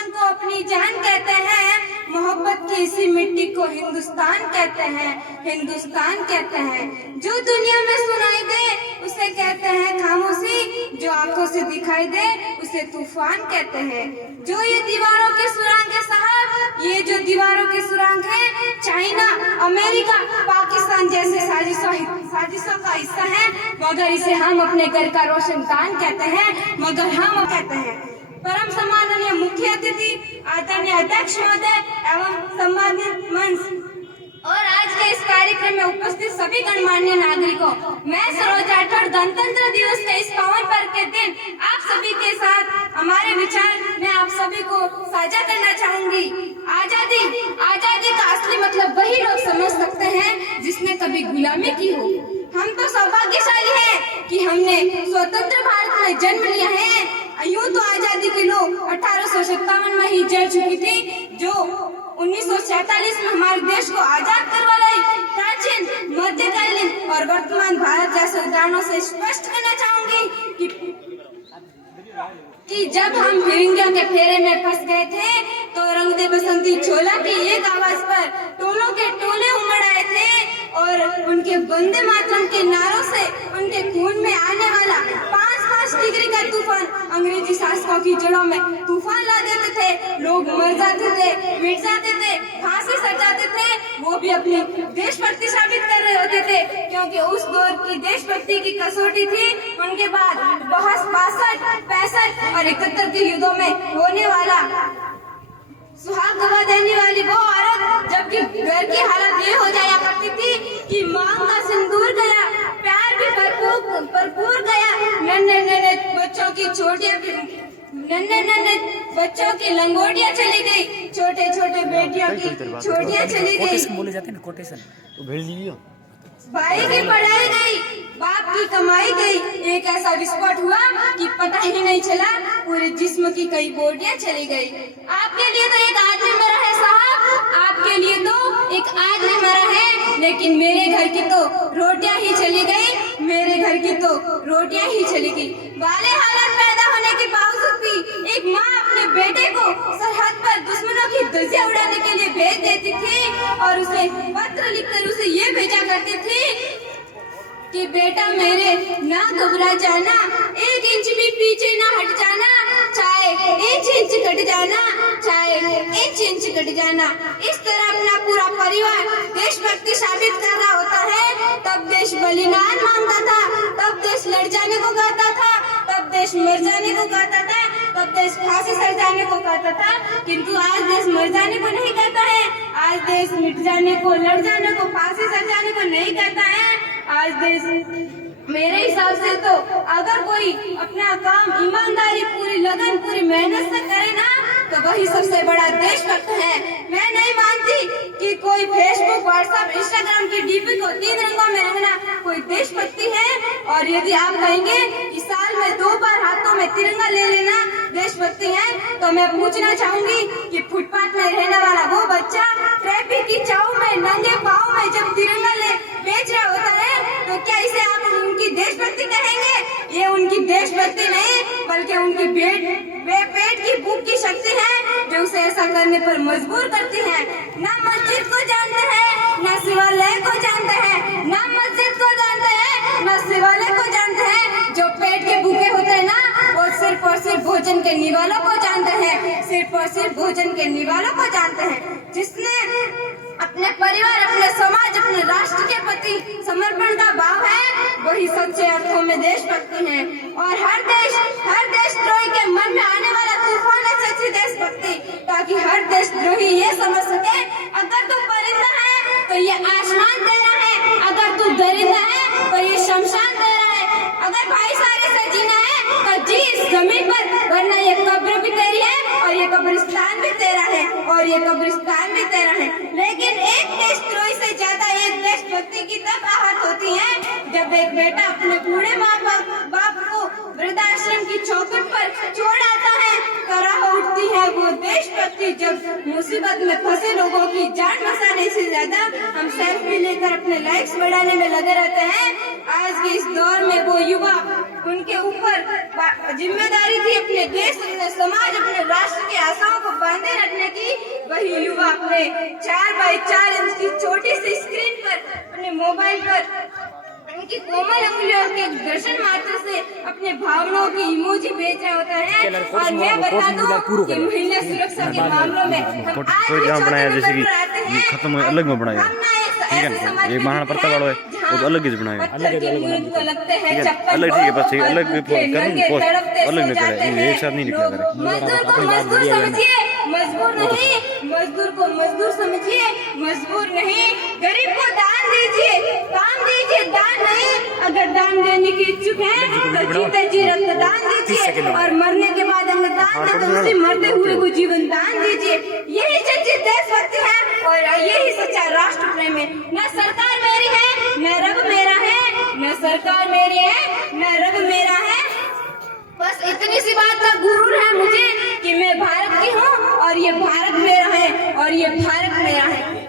दुश्मन को अपनी जान कहते हैं, मोहब्बत की इसी मिट्टी को हिंदुस्तान कहते हैं, हिंदुस्तान कहते हैं। जो दुनिया में सुनाई दे उसे कहते हैं खामोशी, जो आंखों से दिखाई दे उसे तूफान कहते हैं। जो ये दीवारों के सुरांग है साहब, ये जो दीवारों के सुरांग है, चाइना, अमेरिका, पाकिस्तान जैसे साजिशों का हिस्सा है, मगर इसे हम अपने घर का रोशनदान कहते हैं, मगर हम कहते हैं। परम सम्माननीय मुख्य अतिथि, आदरणीय अध्यक्ष महोदय एवं सम्मानित मंच और आज के इस कार्यक्रम में उपस्थित सभी गणमान्य नागरिकों, मैं सरोज राठौड़ गणतंत्र दिवस के इस पावन पर्व के दिन आप सभी के साथ हमारे विचार मैं आप सभी को साझा करना चाहूंगी। आजादी, आजादी का असली मतलब वही लोग समझ सकते हैं जिसने कभी गुलामी की हो। हम तो सौभाग्यशाली हैं कि हमने स्वतंत्र भारत में जन्म लिया है। यूं तो आजादी की लो 1857 में ही जल चुकी थी, जो 1947 में हमारे देश को आजाद करवा लाई। प्राचीन, मध्यकालीन और वर्तमान भारत जैसे उदाहरणों से स्पष्ट करना चाहूंगी कि जब हम फिरंगियों के फेरे में फंस गए थे तो रंग दे बसंती चोला की एक आवाज पर टोलों के टोले उमड़ आए थे और उनके वंदे मातरम के नारों से उनके खून में आने वाला 5 डिग्री का तूफान अंग्रेजी शासकों की जड़ों में तूफान ला देते थे। लोग मर जाते थे, मिट जाते थे, फांसी सट जाते थे, वो भी अपनी देशभक्ति साबित कर रहे होते थे, क्योंकि उस दौर की देशभक्ति की कसौटी थी उनके बाद 62, 65 और 71 के युद्धों में होने वाला सुहाग गवा देने वाली वो औरत, जबकि घर की हालत ये हो जाया करती थी कि मांग का सिंदूर गया, प्यार भी भरपूर गया, नन्हे बच्चों की नन्हे बच्चों की लंगोटियां चली गई, छोटे छोटे बेटियों की छोटियां चली गई, बोले जाते हैं ना कोटेशन, तो भेज दीजिए। भाई की पढ़ाई गई, बाप की कमाई गई, एक ऐसा विस्फोट हुआ कि पता ही नहीं चला, पूरे जिस्म की कई बोटियां चली गई। आपके लिए तो एक आदमी मरा है साहब, आपके लिए तो एक आदमी मरा है, लेकिन मेरे घर की तो रोटियां ही चली गई, मेरे घर की तो रोटियां ही चली गई। वाले हालात पैदा होने के बावजूद भी एक माँ अपने बेटे को सरहद पर दुश्मनों की धज्जियां उड़ाने के लिए भेज देती थी और उसे पत्र लिखकर उसे ये भेजा करती थी कि बेटा मेरे ना घबरा जाना, 1 इंच भी पीछे ना हट जाना, चाहे 1 इंच कट जाना, चाहे 1 इंच कट जाना। इस तरह अपना पूरा परिवार देशभक्ति साबित कर रहा होता है। तब देश बलिदान मांगता था, तब देश लड़ जाने को कहता था, तब देश मर जाने को कहता था, तब देश फांसी सर जाने को कहता था, किंतु आज देश मर जाने को नहीं कहता है, आज देश मिट जाने को, लड़ जाने को, फांसी सर जाने को नहीं कहता है। आज देश मेरे हिसाब से तो अगर कोई अपना काम ईमानदारी, पूरी लगन, पूरी मेहनत से करे ना, तो वही सबसे बड़ा देशभक्त है। मैं नहीं मानती कि कोई फेसबुक, व्हाट्सएप, इंस्टाग्राम की डीपी को 3 रंगों में रखना कोई देशभक्ति है। और यदि आप कहेंगे कि साल में 2 बार हाथों में तिरंगा ले लेना देशभक्ति है, तो मैं पूछना चाहूंगी कि फुटपाथ में रहने वाला वो बच्चा ट्रैफिक की चाव में नंगे पाँव में जब तिरंगा ले बेच रहा होता है, तो क्या इसे आप उनकी देशभक्ति कहेंगे? ये उनकी देशभक्ति नहीं, बल्कि उनकी पेट की भूख की शक्ति है जो उसे ऐसा करने पर मजबूर करती है। ना मस्जिद को जानते हैं, ना शिवालय को जानते हैं, ना मस्जिद को जानते हैं, ना शिवालय को जानते हैं। जो पेट के भूखे होते हैं ना, वो सिर्फ और सिर्फ भोजन के निवालों को जानते हैं, सिर्फ और सिर्फ भोजन के निवालों को जानते हैं। जिसने अपने परिवार, अपने समाज, अपने राष्ट्र के प्रति समर्पण का भाव है, वही सच्चे अर्थों में देशभक्ति है। और हर देशद्रोही के मन में आने वाला तूफान है सच्ची देशभक्ति, ताकि हर देशद्रोही ये समझ सके, अगर तू परिंदा है तो ये आसमान तेरा है, अगर तू दरिंदा है तो ये शमशान तेरा है, अगर भाईचारे से जीना है तो जी इस जमीन पर, वरना ये कब्र भी तेरी है और ये कब्रिस्तान भी तेरा है और ये कब्रिस्तान भी तेरा है। लेकिन एक देशद्रोही से ज्यादा एक देशभक्ति की तब आहत होती है जब एक बेटा अपने बूढ़े माँ बाप को वृद्धाश्रम की चौखट पर छोड़ आता है। कराह उठती है वो देशभक्ति जब मुसीबत में फंसे लोगों की जान बचाने से ज्यादा हम सेल्फी लेकर अपने लाइक्स बढ़ाने में लगे रहते हैं। आज के इस दौर में वो युवा, उनके ऊपर जिम्मेदारी थी अपने देश, अपने समाज, अपने राष्ट्र की आशाओं को वही युवा अपने 4x4 इंच की छोटी सी स्क्रीन पर अपने मोबाइल पर उनकी कोमल अंगुलियों के दर्शन मात्र से अपने भावनाओं की इमोजी भेज रहा होता है। और मैं बता दूं कि महिला सुरक्षा के मामलों में हम आज भी यहाँ बनाया चौथे जैसे नंबर पर आते कि हैं। खत्म अलग में बनाया हम ना ठीक है ना, ये महाराणा प्रताप वाला है वो तो अलग ही बनाया पत्थर की मूर्त को लगते हैं ठीक है, चप्पल अलग ठीक है, बस ठीक है, और अलग भूखे करूँ, नंगे पोस्ट, तड़पते अलग सो नहीं करे, जाते ये हैं। एक साथ नहीं लिखा लोग करे। मजदूर को मजदूर समझिए, मजबूर नहीं, मजदूर को मजदूर समझिए, मजबूर नहीं, गरीब को दान दीजिए, काम दीजिए, दान नहीं। अगर दान देने की इच्छुक है तो जीते जी रक्तदान दीजिए और मरने के बाद अंगदान दे तो उसी मरते हुए को जीवन दान दीजिए। यही सच्ची देशभक्ति है और यही सच्चा राष्ट्र प्रेम है। न सरकार मेरी है न रब मेरा है, न सरकार मेरी है न रब मेरा है। बस इतनी सी बात का गुरूर है मुझे कि मैं भारत की हूँ और ये भारत मेरा है और ये भारत मेरा है।